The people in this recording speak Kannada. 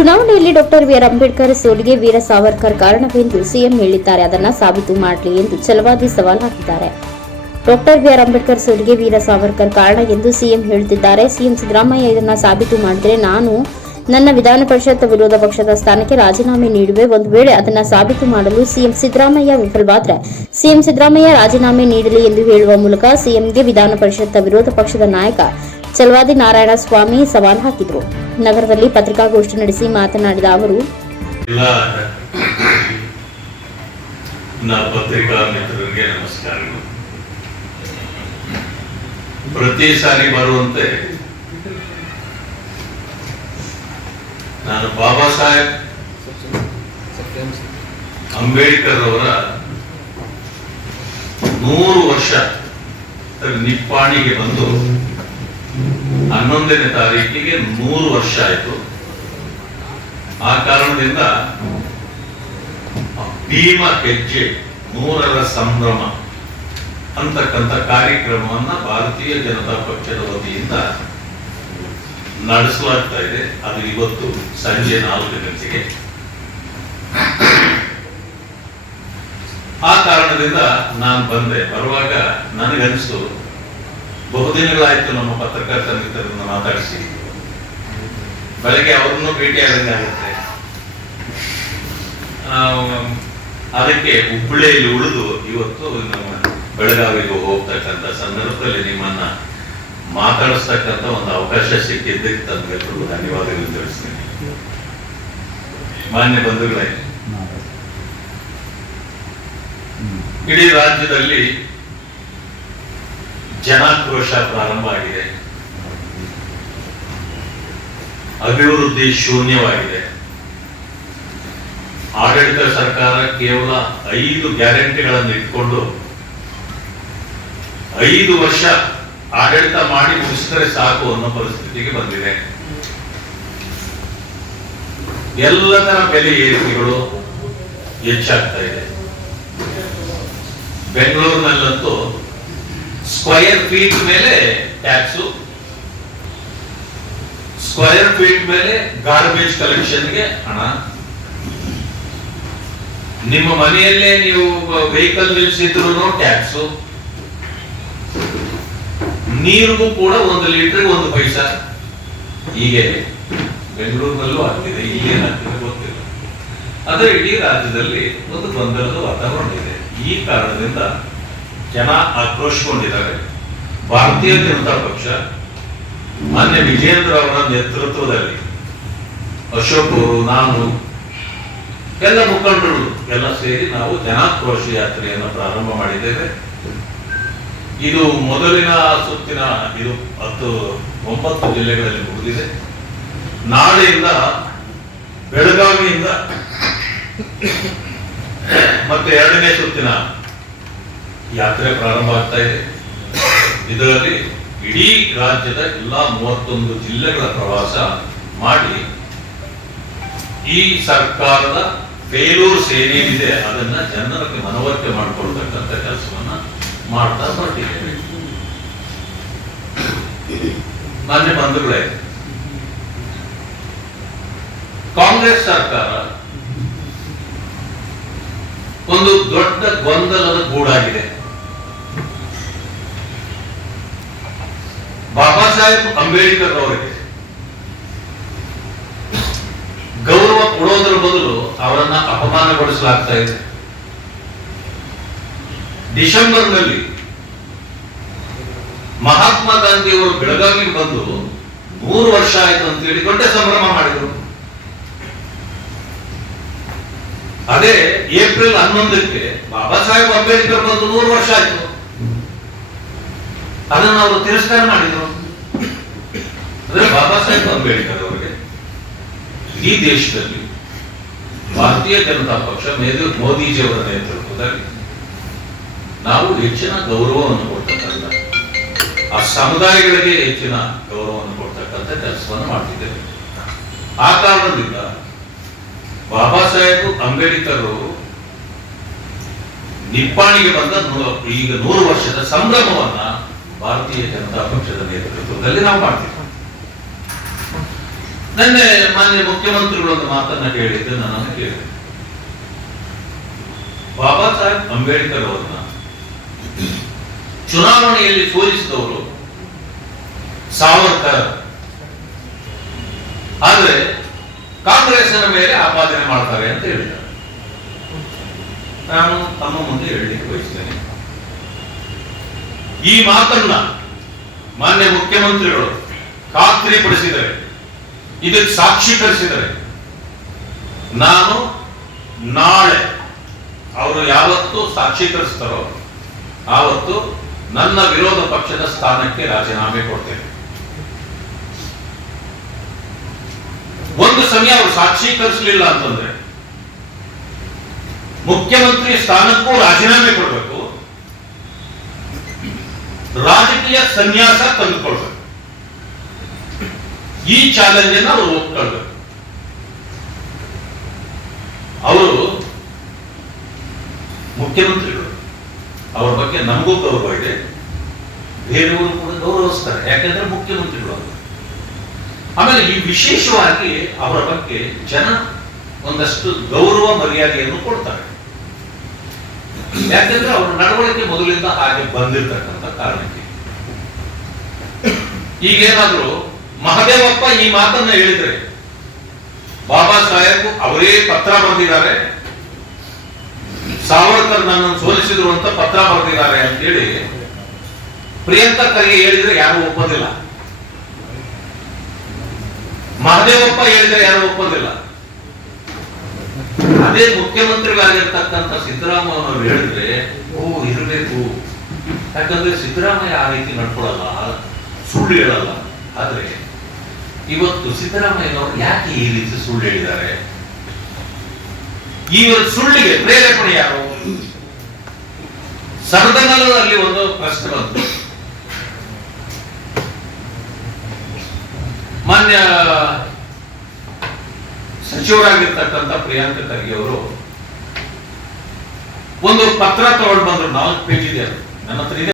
ಚುನಾವಣೆಯಲ್ಲಿ ಡಾಕ್ಟರ್ ಬಿಆರ್ ಅಂಬೇಡ್ಕರ್ ಸೋಲಿಗೆ ವೀರ ಸಾವರ್ಕರ್ ಕಾರಣವೆಂದು ಸಿಎಂ ಹೇಳಿದ್ದಾರೆ. ಅದನ್ನ ಸಾಬೀತು ಮಾಡಲಿ ಎಂದು ಛಲವಾದಿ ಸವಾಲು ಹಾಕಿದ್ದಾರೆ. ಡಾಕ್ಟರ್ ಬಿಆರ್ ಅಂಬೇಡ್ಕರ್ ಸೋಲಿಗೆ ವೀರ ಸಾವರ್ಕರ್ ಕಾರಣ ಎಂದು ಸಿಎಂ ಹೇಳುತ್ತಿದ್ದಾರೆ. ಸಿಎಂ ಸಿದ್ದರಾಮಯ್ಯ ಇದನ್ನ ಸಾಬೀತು ಮಾಡಿದರೆ ನಾನು ನನ್ನ ವಿಧಾನ ಪರಿಷತ್ ವಿರೋಧ ಪಕ್ಷದ ಸ್ಥಾನಕ್ಕೆ ರಾಜೀನಾಮೆ ನೀಡುವೆ. ಒಂದು ವೇಳೆ ಅದನ್ನ ಸಾಬೀತು ಮಾಡಲು ಸಿಎಂ ಸಿದ್ದರಾಮಯ್ಯ ವಿಫಲವಾದರೆ ಸಿಎಂ ಸಿದ್ದರಾಮಯ್ಯ ರಾಜೀನಾಮೆ ನೀಡಲಿ ಎಂದು ಹೇಳುವ ಮೂಲಕ ಸಿಎಂಗೆ ವಿಧಾನ ಪರಿಷತ್ ವಿರೋಧ ಪಕ್ಷದ ನಾಯಕ ಚಲವಾದಿ ನಾರಾಯಣ ಸ್ವಾಮಿ ಸವಾಲ್ ಹಾಕಿದರು. ನಗರದಲ್ಲಿ ಪತ್ರಿಕಾಗೋಷ್ಠಿ ನಡೆಸಿ ಮಾತನಾಡಿದ ಅವರು ಪತ್ರಿಕಾ ಮಿತ್ರರಿಗೆ ನಮಸ್ಕಾರಗಳು. ಪ್ರತಿ ಸಾರಿ ಬರುವಂತೆ ನಾನು ಬಾಬಾ ಸಾಹೇಬ್ ಅಂಬೇಡ್ಕರ್ ಅವರ ನೂರು ವರ್ಷ ನಿಪ್ಪಾಣಿಗೆ ಬಂದು ಹನ್ನೊಂದನೇ ತಾರೀಕಿಗೆ ನೂರು ವರ್ಷ ಆಯಿತು. ಆ ಕಾರಣದಿಂದ ಭೀಮ ಹೆಜ್ಜೆ ನೂರರ ಸಂಭ್ರಮ ಅಂತಕ್ಕಂಥ ಕಾರ್ಯಕ್ರಮವನ್ನ ಭಾರತೀಯ ಜನತಾ ಪಕ್ಷದ ವತಿಯಿಂದ ನಡೆಸಲಾಗ್ತಾ ಇದೆ. ಅದು ಇವತ್ತು ಸಂಜೆ ನಾಲ್ಕು ಗಂಟೆಗೆ. ಆ ಕಾರಣದಿಂದ ನಾನು ಬಂದೆ. ಬರುವಾಗ ನನಗನ್ನಿಸ್ತು ಬಹುದಿನಗಳಾಯ್ತು ನಮ್ಮ ಪತ್ರಕರ್ತ ಮಿತ್ರರನ್ನು ಮಾತಾಡಿಸಿ. ಬೆಳಗ್ಗೆ ಅವ್ರನ್ನು ಭೇಟಿ ಆದಂಗೆ ಆಗುತ್ತೆ. ಅದಕ್ಕೆ ಹುಬ್ಬಳ್ಳಿಯಲ್ಲಿ ಉಳಿದು ಇವತ್ತು ನಮ್ಮ ಬೆಳಗಾವಿಗೆ ಹೋಗ್ತಕ್ಕಂಥ ಸಂದರ್ಭದಲ್ಲಿ ನಿಮ್ಮನ್ನ ಮಾತಾಡಿಸ್ತಕ್ಕಂಥ ಒಂದು ಅವಕಾಶ ಸಿಕ್ಕಿದ್ದಕ್ಕೆ ತಮ್ಮೆಲ್ಲರಿಗೂ ಧನ್ಯವಾದಗಳು ತಿಳಿಸ್ತೀನಿ. ಮಾನ್ಯ ಬಂಧುಗಳೇ ಇಡೀ ರಾಜ್ಯದಲ್ಲಿ ಜನಾಕ್ರೋಶ ಪ್ರಾರಂಭ ಆಗಿದೆ. ಅಭಿವೃದ್ಧಿ ಶೂನ್ಯವಾಗಿದೆ. ಆಡಳಿತ ಸರ್ಕಾರ ಕೇವಲ ಐದು ಗ್ಯಾರಂಟಿಗಳನ್ನು ಇಟ್ಕೊಂಡು ಐದು ವರ್ಷ ಆಡಳಿತ ಮಾಡಿ ಮುಗಿಸಿದರೆ ಸಾಕು ಅನ್ನೋ ಪರಿಸ್ಥಿತಿಗೆ ಬಂದಿದೆ. ಎಲ್ಲದರ ಬೆಲೆ ಏರಿಕೆಗಳು ಹೆಚ್ಚಾಗ್ತಾ ಇದೆ. ಬೆಂಗಳೂರಿನಲ್ಲಂತೂ ಸ್ಕ್ವಯರ್ ಫೀಟ್ ಮೇಲೆ ಟ್ಯಾಕ್ಸು ಸ್ಕ್ವಯರ್ ಫೀಟ್ ಮೇಲೆ ಗಾರ್ಬೇಜ್ ಕಲೆಕ್ಷನ್ಗೆ ಹಣ. ನಿಮ್ಮ ಮನೆಯಲ್ಲೇ ನೀವು ವೆಹಿಕಲ್ ನಿಲ್ಲಿಸಿದ್ರು ಟ್ಯಾಕ್ಸು ನೀರಿಗೂ ಕೂಡ ಒಂದು ಲೀಟರ್ ಒಂದು ಪೈಸಾ. ಹೀಗೆ ಬೆಂಗಳೂರಿನಲ್ಲೂ ಆಗ್ತಿದೆ ಈಗ ಏನಾಗ್ತಿದೆ ಗೊತ್ತಿಲ್ಲ. ಆದರೆ ಇಡೀ ರಾಜ್ಯದಲ್ಲಿ ಒಂದು ಗೊಂದಲದ ವಾತಾವರಣ ಇದೆ. ಈ ಕಾರಣದಿಂದ ಜನ ಆಕ್ರೋಶಗೊಂಡಿದ್ದಾರೆ. ಭಾರತೀಯ ಜನತಾ ಪಕ್ಷ ಮಾನ್ಯ ವಿಜೇಂದ್ರ ಅವರ ನೇತೃತ್ವದಲ್ಲಿ ಅಶೋಕ್ ಅವರು, ನಾನು, ಎಲ್ಲ ಮುಖಂಡರು ಎಲ್ಲ ಸೇರಿ ನಾವು ಜನಾಕ್ರೋಶ ಯಾತ್ರೆಯನ್ನು ಪ್ರಾರಂಭ ಮಾಡಿದ್ದೇವೆ. ಇದು ಮೊದಲಿನ ಸುತ್ತಿನ, ಇದು ಹತ್ತು, ಒಂಬತ್ತು ಜಿಲ್ಲೆಗಳಲ್ಲಿ ಮುಗಿದಿದೆ. ನಾಳೆಯಿಂದ ಬೆಳಗಾವಿಯಿಂದ ಮತ್ತೆ ಎರಡನೇ ಸುತ್ತಿನ ಯಾತ್ರೆ ಪ್ರಾರಂಭ ಆಗ್ತಾ ಇದೆ. ಇದರಲ್ಲಿ ಇಡೀ ರಾಜ್ಯದ ಎಲ್ಲಾ ಮೂವತ್ತೊಂದು ಜಿಲ್ಲೆಗಳ ಪ್ರವಾಸ ಮಾಡಿ ಈ ಸರ್ಕಾರದ ಫೇಲೂರ್ಸ್ ಏನೇನಿದೆ ಅದನ್ನ ಜನರಿಗೆ ಮನವರಿಕೆ ಮಾಡಿಕೊಳ್ತಕ್ಕಂಥ ಕೆಲಸವನ್ನ ಮಾಡ್ತಾ ಹೊರಟಿದ್ದೇವೆ. ಮಾನ್ಯ ಬಂಧುಗಳೇ, ಕಾಂಗ್ರೆಸ್ ಸರ್ಕಾರ ಒಂದು ದೊಡ್ಡ ಗೊಂದಲದ ಗೂಡಾಗಿದೆ ಬಾಬಾ ಸಾಹೇಬ್ ಅಂಬೇಡ್ಕರ್ ಅವರಿಗೆ ಗೌರವ ಕೊಡೋದ್ರ ಬದಲು ಅವರನ್ನ ಅಪಮಾನಗೊಳಿಸಲಾಗ್ತಾ ಇದೆ. ಡಿಸೆಂಬರ್ನಲ್ಲಿ ಮಹಾತ್ಮ ಗಾಂಧಿ ಅವರು ಬೆಳಗಾವಿಗೆ ಬಂದು ಮೂರು ವರ್ಷ ಆಯ್ತು ಅಂತೇಳಿ ದೊಡ್ಡ ಸಂಭ್ರಮ ಮಾಡಿದರು. ಅದೇ ಏಪ್ರಿಲ್ ಹನ್ನೊಂದಕ್ಕೆ ಬಾಬಾ ಸಾಹೇಬ್ ಅಂಬೇಡ್ಕರ್ ಬಂದು ನೂರು ವರ್ಷ ಆಯ್ತು. ಅದನ್ನು ಅವರು ತಿರಸ್ಕಾರ ಮಾಡಿದ್ರು. ಅಂದ್ರೆ ಬಾಬಾ ಸಾಹೇಬ್ ಅಂಬೇಡ್ಕರ್ ಅವರಿಗೆ ಈ ದೇಶದಲ್ಲಿ ಭಾರತೀಯ ಜನತಾ ಪಕ್ಷ ಮೇಲೆ ಮೋದಿಜಿಯವರ ನೇತೃತ್ವದಲ್ಲಿ ನಾವು ಹೆಚ್ಚಿನ ಗೌರವವನ್ನು ಕೊಡ್ತಕ್ಕಂಥ, ಆ ಸಮುದಾಯಗಳಿಗೆ ಹೆಚ್ಚಿನ ಗೌರವವನ್ನು ಕೊಡ್ತಕ್ಕಂಥ ಕೆಲಸವನ್ನು ಮಾಡ್ತಿದ್ದೇವೆ. ಆ ಕಾರಣದಿಂದ ಬಾಬಾ ಸಾಹೇಬ್, ಅಂಬೇಡ್ಕರ್ ಅವರು ನಿಪ್ಪಾಣಿಗೆ ಬಂದ ಈಗ ನೂರು ವರ್ಷದ ಸಂಭ್ರಮವನ್ನ ಭಾರತೀಯ ಜನತಾ ಪಕ್ಷದ ನೇತೃತ್ವದಲ್ಲಿ ನಾವು ಮಾಡ್ತೀವಿ ನಿನ್ನೆ ಮಾನ್ಯ ಮುಖ್ಯಮಂತ್ರಿಗಳು ಒಂದು ಮಾತನ್ನ ಹೇಳಿದ್ದು ನಾನು ಕೇಳಿದೆ ಬಾಬಾ ಸಾಹೇಬ್ ಅಂಬೇಡ್ಕರ್ ಅವರನ್ನ ಚುನಾವಣೆಯಲ್ಲಿ ಸೋಲಿಸಿದವರು ಸಾವರ್ಕರ್. ಆದ್ರೆ ಕಾಂಗ್ರೆಸ್ನ ಮೇಲೆ ಆಪಾದನೆ ಮಾಡ್ತಾರೆ ಅಂತ ಹೇಳಿದ್ದಾರೆ. ನಾನು ತಮ್ಮ ಮುಂದೆ ಹೇಳಲಿಕ್ಕೆ ಬಯಸ್ತೇನೆ. ಈ ಮಾತನ್ನ ಮಾನ್ಯ ಮುಖ್ಯಮಂತ್ರಿಗಳು ಖಾತ್ರಿಪಡಿಸಿದರೆ ಇದಕ್ಕೆ ಸಾಕ್ಷೀಕರಿಸಿದರೆ ನಾನು ನಾಳೆ ಅವರು ಯಾವತ್ತು ಸಾಕ್ಷೀಕರಿಸ್ತಾರೋ ಆವತ್ತು ನನ್ನ ವಿರೋಧ ಪಕ್ಷದ ಸ್ಥಾನಕ್ಕೆ ರಾಜೀನಾಮೆ ಕೊಡ್ತೇನೆ. ಒಂದು ಸಮಯ ಅವರು ಸಾಕ್ಷೀಕರಿಸಲಿಲ್ಲ ಅಂತಂದ್ರೆ ಮುಖ್ಯಮಂತ್ರಿ ಸ್ಥಾನಕ್ಕೂ ರಾಜೀನಾಮೆ ಕೊಡಬೇಕು. ರಾಜಕೀಯ ಸನ್ಯಾಸ ತಂದುಕೊಳ್ಬೇಕು. ಈ ಚಾಲೆಂಜ್ ಅನ್ನು ಅವರು ಒಪ್ಕೊಳ್ಬೇಕು ಅವರು ಮುಖ್ಯಮಂತ್ರಿಗಳು. ಅವರ ಬಗ್ಗೆ ನಮಗೂ ಗೌರವ ಇದೆ. ಬೇರೆಯವರು ಕೂಡ ಗೌರವಿಸ್ತಾರೆ. ಯಾಕಂದ್ರೆ ಮುಖ್ಯಮಂತ್ರಿಗಳು ಅವರು. ಆಮೇಲೆ ಈ ವಿಶೇಷವಾಗಿ ಅವರ ಬಗ್ಗೆ ಜನ ಒಂದಷ್ಟು ಗೌರವ ಮರ್ಯಾದೆಯನ್ನು ಕೊಡ್ತಾರೆ. ಯಾಕಂದ್ರೆ ಅವರ ನಡವಳಿಕೆ ಮೊದಲಿಂದ ಹಾಗೆ ಬಂದಿರ್ತಕ್ಕಂಥ ಕಾರಣಕ್ಕೆ. ಈಗೇನಾದ್ರೂ ಮಹದೇವಪ್ಪ ಈ ಮಾತನ್ನ ಹೇಳಿದ್ರೆ ಬಾಬಾ ಸಾಹೇಬ್ ಅವರೇ ಪತ್ರ ಬರೆದಿದ್ದಾರೆ. ಸಾವರ್ಕರ್ ನನ್ನನ್ನು ಸೋಲಿಸಿದ್ರು ಅಂತ ಪತ್ರ ಬರೆದಿದ್ದಾರೆ ಅಂತೇಳಿ ಪ್ರಿಯಂತ ಖರ್ಗೆ ಹೇಳಿದ್ರೆ ಯಾರು ಒಪ್ಪೋದಿಲ್ಲ. ಮಹದೇವಪ್ಪ ಹೇಳಿದ್ರೆ ಯಾರು ಒಪ್ಪೋದಿಲ್ಲ. ಅದೇ ಮುಖ್ಯಮಂತ್ರಿಗಳಾಗಿರ್ತಕ್ಕಂಥ ಸಿದ್ದರಾಮಯ್ಯನವರು ಹೇಳಿದ್ರೆ, ಓ, ಇರಬೇಕು. ಯಾಕಂದ್ರೆ ಸಿದ್ದರಾಮಯ್ಯ ಆ ರೀತಿ ನಡ್ಕೊಳಲ್ಲ, ಸುಳ್ಳು ಹೇಳಲ್ಲ. ಆದ್ರೆ ಇವತ್ತು ಸಿದ್ದರಾಮಯ್ಯನವರು ಯಾಕೆ ಈ ರೀತಿ ಸುಳ್ಳು ಹೇಳಿದ್ದಾರೆ? ಒಂದು ಸುಳ್ಳಿಗೆ ಪ್ರೇರೇಪಣೆ ಯಾರು? ಸದನದಲ್ಲಿ ಒಂದು ಪ್ರಶ್ನೆ ಬಂತು. ಮಾನ್ಯ ಸಚಿವರಾಗಿರ್ತಕ್ಕಂಥ ಪ್ರಿಯಾಂಕ ಖರ್ಗೆ ಅವರು ಒಂದು ಪತ್ರ ತಗೊಂಡು ಬಂದ್ರು ನಾಲ್ಕು ಪೇಜ್ ಇದೆ ನನ್ನ ಹತ್ರ